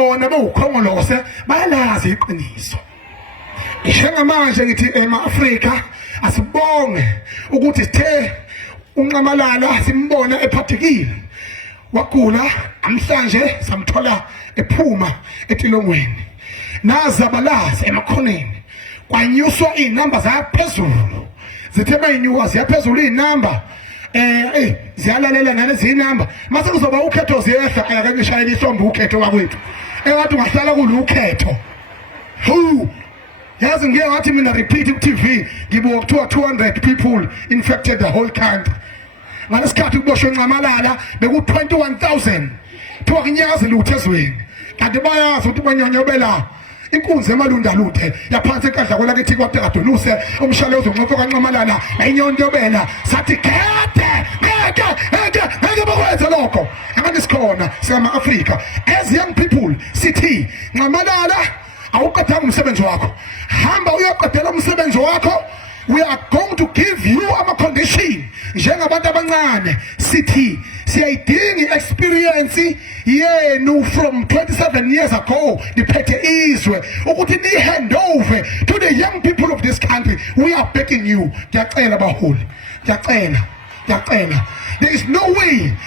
bona bewukhongolose bayalazi iqiniso. Njengamanje ngithi ema-Afrika asibonge ukuthi sithe uNcamalala simbona ephathekile wagula amhlanje samthola ephuma etilongweni nazabalazi emakhoneni kwanyuswa inamba zaphezulu zithe mayinyuka ziyaphezulu inamba ziyalalela nalezi inamba mase kuzoba ukhetho ziyehla ayakangishayela ihlombe ukhetho wakwethu ewathi ungahlala kulukhetho yazi ngeke wathi mina repeat ku-TV ngibuka kuthiwa 200 people infected the whole country ngalesikhathi kuboshwe Ncamalala beku-21,000 kuthiwa kunyaze lutho ezweni kanti bayazi ukuthi banyonyobela inkunzi emalundaluthe yaphansi enkandla kwelakithi kwaDegadonuse umshalezo unqoqo kaNcamalala nayinyonyobela sathi ngeke bakwenze lokho akade sikhona singama-Afrika as young people sithi Ncamalala awuqedanga umsebenzi wakho hamba uyoqedela umsebenzi wakho. We are going to give you ama-condition njengabantu abancane sithi siyayidinga i-experience yenu from 27 years ago niphethe izwe ukuthi ni-hand over to the young people of this country. We are begging you. Ngiyacela baholi, ngiyacela. There is no way